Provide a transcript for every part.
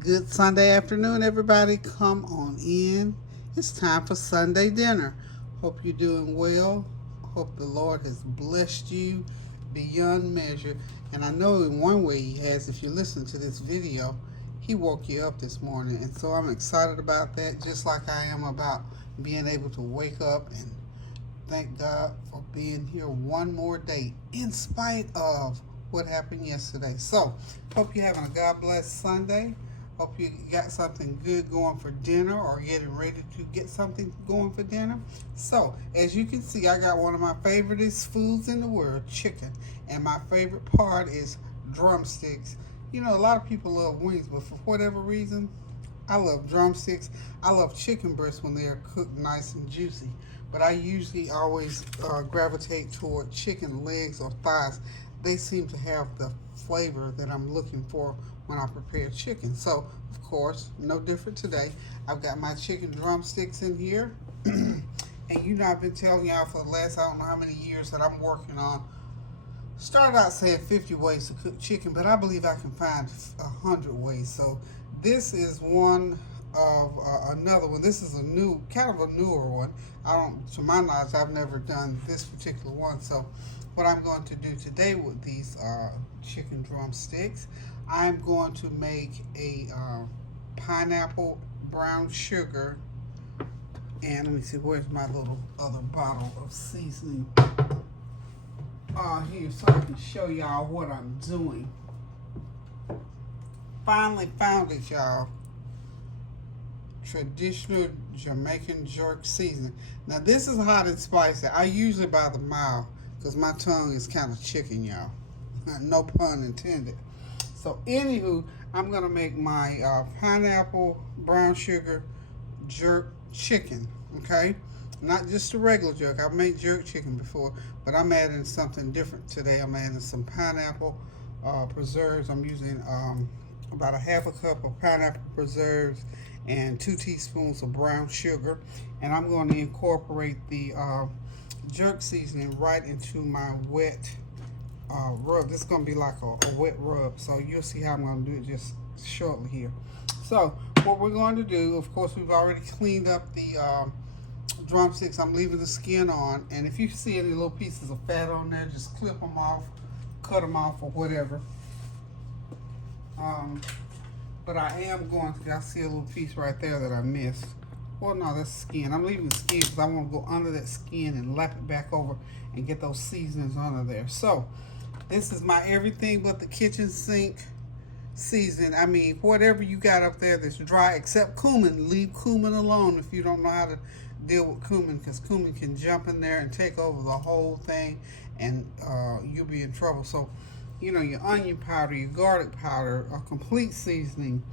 Good Sunday afternoon, everybody. Come on in. It's time for Sunday dinner. Hope you're doing well. Hope the Lord has blessed you beyond measure. And I know in one way He has. If you listen to this video, He woke you up this morning. And so I'm excited about that, just like I am about being able to wake up and thank God for being here one more day in spite of what happened yesterday. So, hope you're having a God bless Sunday. Hope you got something good going for dinner or getting ready to get something going for dinner. So, as you can see, I got one of my favorite foods in the world, chicken. And my favorite part is drumsticks. You know, a lot of people love wings, but for whatever reason, I love drumsticks. I love chicken breasts when they are cooked nice and juicy. But I usually always gravitate toward chicken legs or thighs. They seem to have the flavor that I'm looking for when I prepare chicken. So, of course, no different today. I've got my chicken drumsticks in here. And you know, I've been telling y'all for the last, I don't know how many years that I'm working on. Started out saying 50 ways to cook chicken, but I believe I can find 100 ways. So this is one of another one. This is a new, kind of a newer one. To my knowledge, I've never done this particular one. So what I'm going to do today with these chicken drumsticks, I'm going to make a pineapple brown sugar. And let me see, where's my little other bottle of seasoning? Here, so I can show y'all what I'm doing. Finally found it, y'all. Traditional Jamaican jerk seasoning. Now this is hot and spicy. I usually buy the mild because my tongue is kind of chicken, y'all. No pun intended. So anywho, I'm gonna make my pineapple brown sugar jerk chicken. Okay, not just a regular jerk. I've made jerk chicken before, but I'm adding something different today. I'm adding some pineapple preserves. I'm using about a half a cup of pineapple preserves and 2 teaspoons of brown sugar, and I'm going to incorporate the jerk seasoning right into my wet rub. This is going to be like a wet rub, so you'll see how I'm going to do it just shortly here. So what we're going to do, of course, we've already cleaned up the drumsticks. I'm leaving the skin on, and if you see any little pieces of fat on there, just clip them off, cut them off, or whatever. But I am going to, I see a little piece right there that I missed. Well, no, that's skin. I'm leaving the skin because I want to go under that skin and lap it back over and get those seasonings under there. So this is my everything but the kitchen sink seasoning. I mean, whatever you got up there that's dry, except cumin. Leave cumin alone if you don't know how to deal with cumin, because cumin can jump in there and take over the whole thing, and you'll be in trouble. So, you know, your onion powder, your garlic powder, a complete seasoning,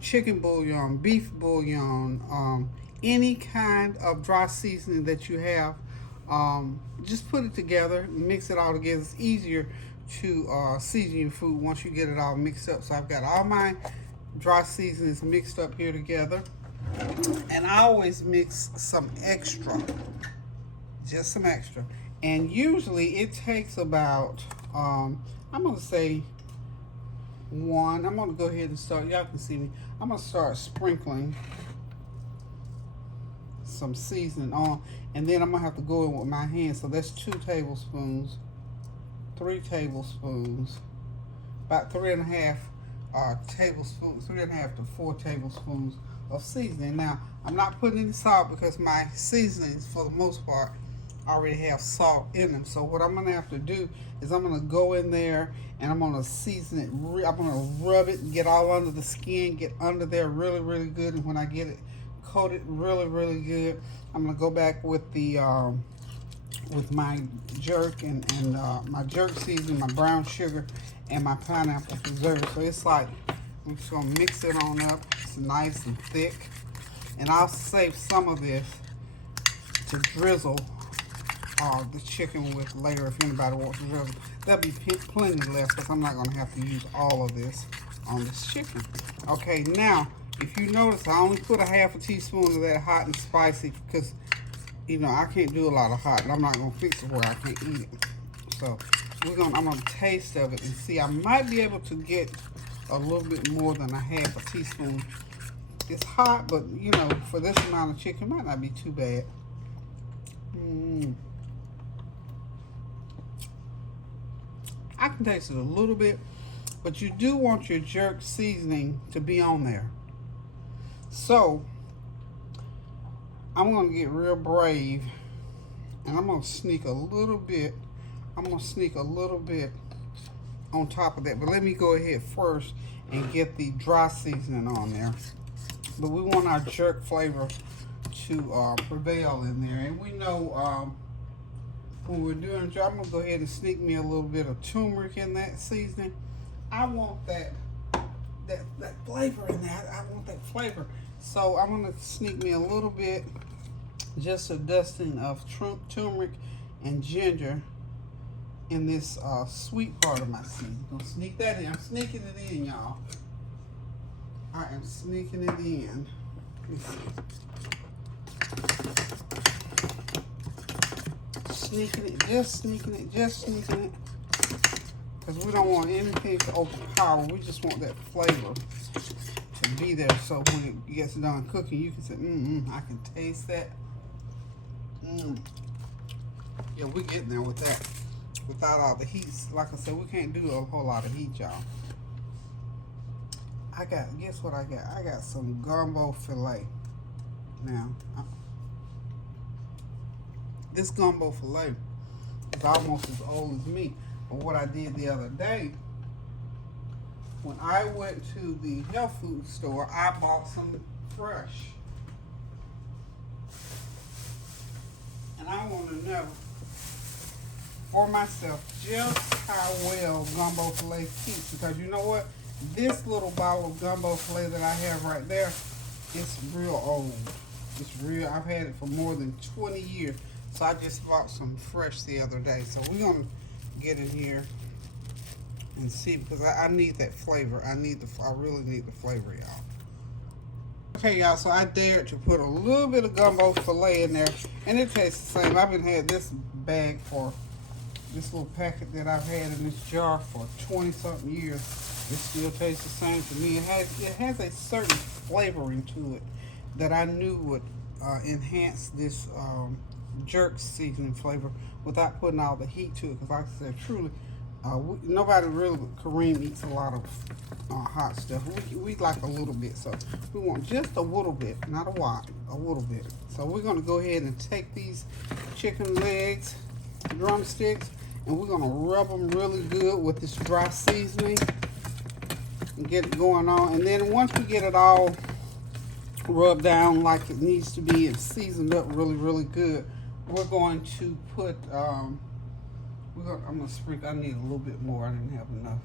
chicken bouillon, beef bouillon, any kind of dry seasoning that you have, just put it together, mix it all together. It's easier to season your food once you get it all mixed up. So I've got all my dry seasonings mixed up here together, and I always mix some extra, just some extra. And usually it takes about I'm gonna say one. I'm gonna go ahead and start. Y'all can see me. I'm gonna start sprinkling some seasoning on, and then I'm gonna have to go in with my hands. So that's 2 tablespoons, 3 tablespoons, about 3.5 tablespoons, 3.5 to 4 tablespoons of seasoning. Now I'm not putting any salt because my seasonings, for the most part, already have salt in them. So what I'm gonna have to do is I'm gonna go in there and I'm gonna season it. I'm gonna rub it and get all under the skin, get under there really, really good. And when I get it coated really, really good, I'm gonna go back with the with my jerk and my jerk seasoning, my brown sugar, and my pineapple preserve. So it's like, I'm just gonna mix it on up. It's nice and thick, and I'll save some of this to drizzle the chicken with later if anybody wants to drizzle. There'll be plenty left because I'm not going to have to use all of this on this chicken. Okay, now if you notice, I only put a half a teaspoon of that hot and spicy because, you know, I can't do a lot of hot, and I'm not going to fix it where I can't eat it. So I'm going to taste of it and see. I might be able to get a little bit more than a half a teaspoon. It's hot, but you know, for this amount of chicken, might not be too bad. I can taste it a little bit, but you do want your jerk seasoning to be on there. So I'm gonna get real brave, and I'm gonna sneak a little bit. I'm gonna sneak a little bit on top of that, but let me go ahead first and get the dry seasoning on there. But we want our jerk flavor to prevail in there, and we know when we're doing jerk, I'm gonna go ahead and sneak me a little bit of turmeric in that seasoning. I want that flavor in there. I want that flavor, so I'm gonna sneak me a little bit, just a dusting of turmeric and ginger in this sweet part of my seasoning. Gonna sneak that in. I'm sneaking it in, y'all. I am sneaking it in. Sneaking it, just sneaking it, just sneaking it. Because we don't want anything to overpower. We just want that flavor to be there. So when it gets done cooking, you can say, I can taste that. Yeah, we're getting there with that. Without all the heat. Like I said, we can't do a whole lot of heat, y'all. Guess what I got? I got some gumbo filet. Now, this gumbo filet is almost as old as me. But what I did the other day, when I went to the health food store, I bought some fresh. And I want to know for myself just how well gumbo filet keeps. Because you know what? This little bottle of gumbo filet that I have right there, it's real old. It's real. I've had it for more than 20 years. So I just bought some fresh the other day. So we're going to get in here and see, because I need that flavor. I really need the flavor, y'all. Okay, y'all, so I dared to put a little bit of gumbo filet in there, and it tastes the same. I've been had this bag for this little packet that I've had in this jar for 20-something years. It still tastes the same to me. It has a certain flavoring to it that I knew would enhance this jerk seasoning flavor without putting all the heat to it. Because like I said, truly, nobody really, Kareem eats a lot of hot stuff. We like a little bit, so we want just a little bit, not a lot, a little bit. So we're going to go ahead and take these chicken legs, drumsticks, and we're going to rub them really good with this dry seasoning and get it going on. And then once we get it all rubbed down like it needs to be and seasoned up really, really good, we're going to put, I'm going to sprinkle. I need a little bit more. I didn't have enough.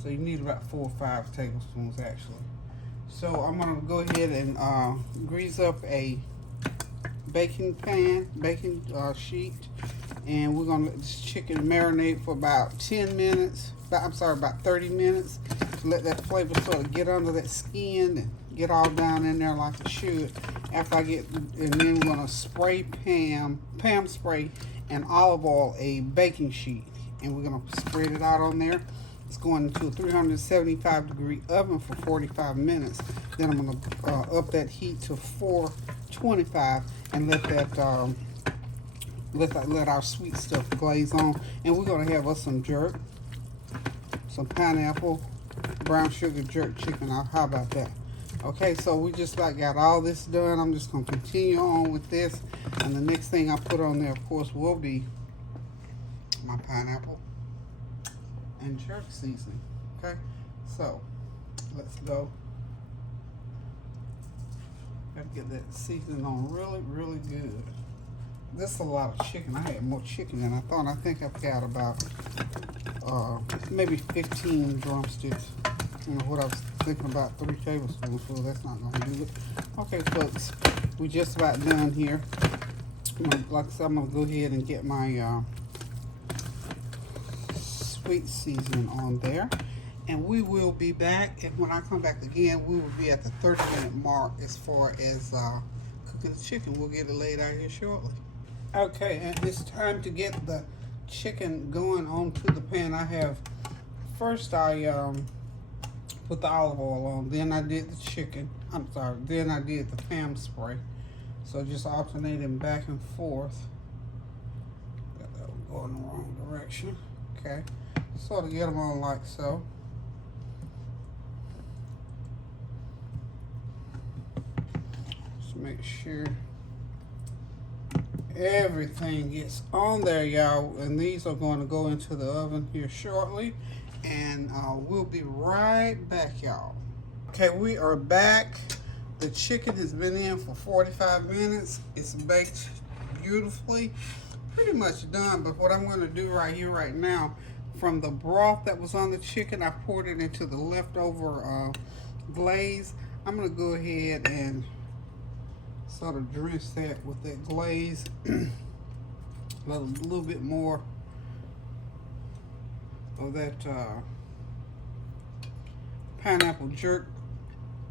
So you need about 4 or 5 tablespoons actually. So I'm going to go ahead and grease up a baking sheet, and we're going to let this chicken marinate for about 10 minutes. About 30 minutes to let that flavor sort of get under that skin and get all down in there like it should. And then we're going to spray Pam spray and olive oil a baking sheet, and we're going to spread it out on there. It's going into a 375-degree oven for 45 minutes. Then I'm going to up that heat to 425 and let our sweet stuff glaze on. And we're going to have us some jerk, some pineapple, brown sugar jerk chicken. How about that? Okay, so we just got all this done. I'm just going to continue on with this. And the next thing I put on there, of course, will be my pineapple and jerk seasoning. Okay, so let's go. Got to get that seasoning on really, really good. This is a lot of chicken. I had more chicken than I thought. I think I've got about maybe 15 drumsticks. You know what I was thinking about, 3 tablespoons, so that's not going to do it. Okay, folks, we're just about done here. Like I said, I'm going to go ahead and get my sweet seasoning on there. And we will be back. And when I come back again, we will be at the 30-minute mark as far as cooking the chicken. We'll get it laid out here shortly. Okay, and it's time to get the chicken going onto the pan. First I Put the olive oil on. Then I did the chicken. I'm sorry. Then I did the Pam spray. So just alternating back and forth. Got that one going the wrong direction. Okay. Sort of get them on like so. Just make sure everything gets on there, y'all. And these are going to go into the oven here shortly. And we'll be right back, y'all. Okay, we are back. The chicken has been in for 45 minutes. It's baked beautifully. Pretty much done, but what I'm going to do right here, right now, from the broth that was on the chicken, I poured it into the leftover glaze. I'm going to go ahead and sort of drench that with that glaze. a little bit more of that pineapple jerk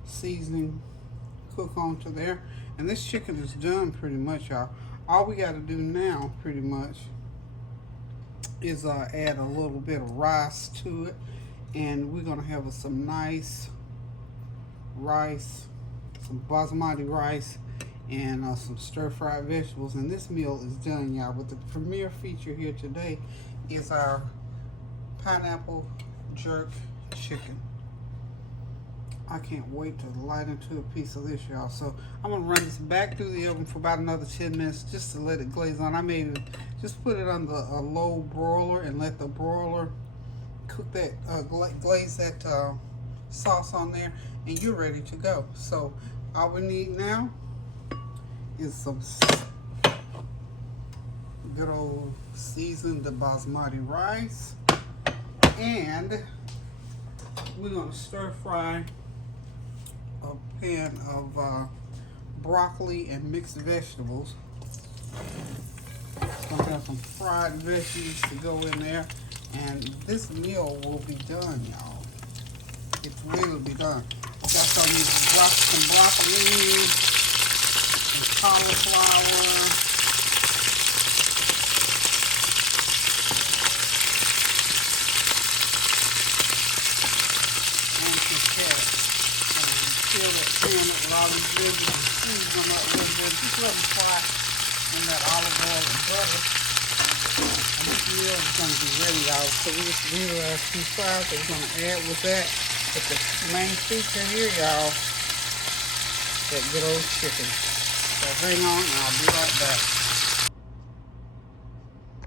seasoning cook onto there, and this chicken is done pretty much, y'all. All we got to do now pretty much is add a little bit of rice to it, and we're gonna have some nice rice, some basmati rice, and some stir-fried vegetables, and this meal is done, y'all. But the premier feature here today is our pineapple jerk chicken. I can't wait to light into a piece of this, y'all. So I'm gonna run this back through the oven for about another 10 minutes just to let it glaze on. I may even just put it on a low broiler and let the broiler cook that, glaze that sauce on there, and you're ready to go. So all we need now is some good old seasoned basmati rice, and we're gonna stir fry a pan of broccoli and mixed vegetables. Gonna have some fried veggies to go in there, and this meal will be done, y'all. It will be done. Got some broccoli, some cauliflower, and some carrots. Fill that pan with all these veggies and season them up a little bit. Just let them fry in that olive oil and butter. And this meal is going to be ready, y'all. So we just leave the last few fries that we're going to add with that. But the main feature here, y'all, that good old chicken. So hang on, and I'll be right back.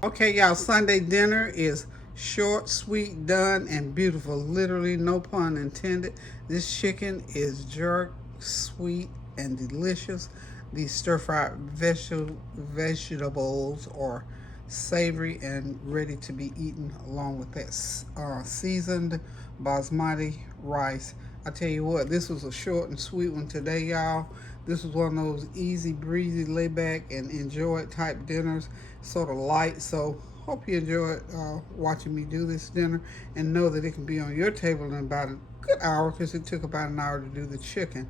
Okay, y'all, Sunday dinner is short, sweet, done, and beautiful. Literally, no pun intended. This chicken is jerk, sweet, and delicious. These stir-fried vegetables are savory and ready to be eaten along with that seasoned basmati rice. I tell you what, this was a short and sweet one today, y'all. This was one of those easy breezy, lay back and enjoy it type dinners, sort of light. So hope you enjoyed watching me do this dinner, and know that it can be on your table in about a good hour, because it took about an hour to do the chicken.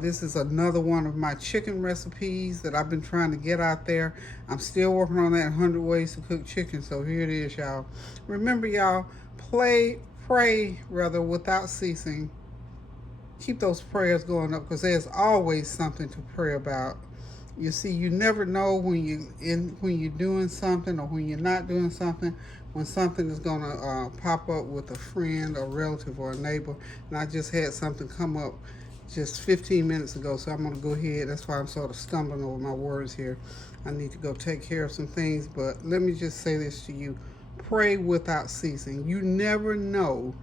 This is another one of my chicken recipes that I've been trying to get out there. I'm still working on that 100 ways to cook chicken, so here it is, y'all. Remember, y'all, pray without ceasing. Keep those prayers going up, because there's always something to pray about. You see, you never know when you're doing something or when you're not doing something, when something is gonna pop up with a friend or relative or a neighbor. And I just had something come up just 15 minutes ago, so I'm gonna go ahead. That's why I'm sort of stumbling over my words here. I need to go take care of some things, but let me just say this to you: pray without ceasing. You never know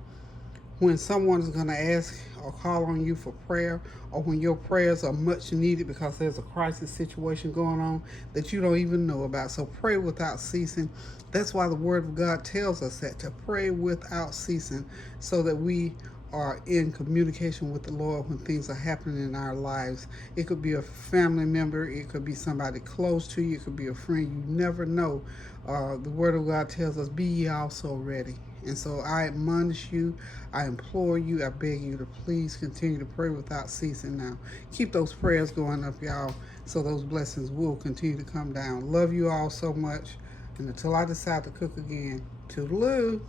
when someone is going to ask or call on you for prayer, or when your prayers are much needed because there's a crisis situation going on that you don't even know about. So pray without ceasing. That's why the Word of God tells us that, to pray without ceasing, so that we are in communication with the Lord when things are happening in our lives. It could be a family member, it could be somebody close to you, it could be a friend. You never know. The Word of God tells us, be ye also ready. And so I admonish you, I implore you, I beg you to please continue to pray without ceasing now. Keep those prayers going up, y'all, so those blessings will continue to come down. Love you all so much. And until I decide to cook again, toodaloo.